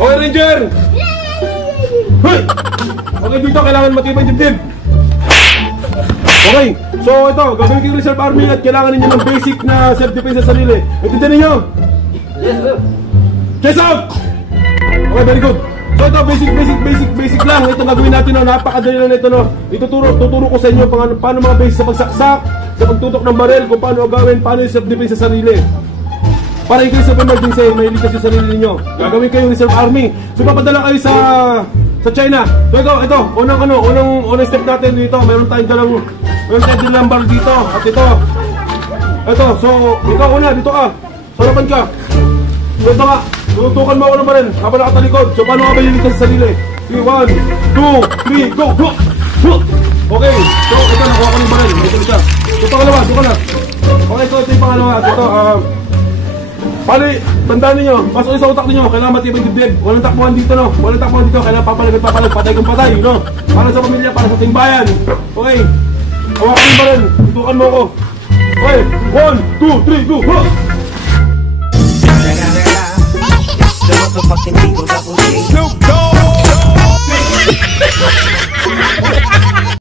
Okay, Ranger! Hoy! Okay, dito kailangan matibay dibdib. Okay, so ito, gagawin ko yung reserve army at kailangan ninyo ng basic na self-defense sa sarili. Intindihan ninyo? Yes, sir. Chest out! Okay, very good. So ito, basic lang. Ito gagawin natin, no? Napakadali lang ito, no? Tuturo ko sa inyo paano mga basic sa pagsaksak, sa pagtutok ng baril, kung paano gawin, paano yung self-defense sa sarili. Para in case of emergency, may iligtas yung sarili ninyo. Gagawin kayo reserve army. So papadala kayo sa China. So ito, unang step natin dito. Meron tayong dalang bar dito. At ito, so ikaw una, dito ka. Harapan ka. Dito ka. Tutukan mo ako ng baril habang nakatalikod. So paano ka ba iligtas sa sarili? 1, 2, 3, go! Okay, so ito, nakuha ko ng baril. Ito siya. So pangalawa, dito ka na. Okay, ito yung pangalawa. Ito, pali, tandaan ninyo, pasok sa utak ninyo, kailangan matibay dibdib. Walang takbuhan dito, no? Walang takbuhan dito, kailangan papalag, patay kang patay, no? Para sa pamilya, para sa timbayan. Okay, hawakan mo ba rin? Tutukan mo ako. Okay, 1, 2, 3, go! Ho!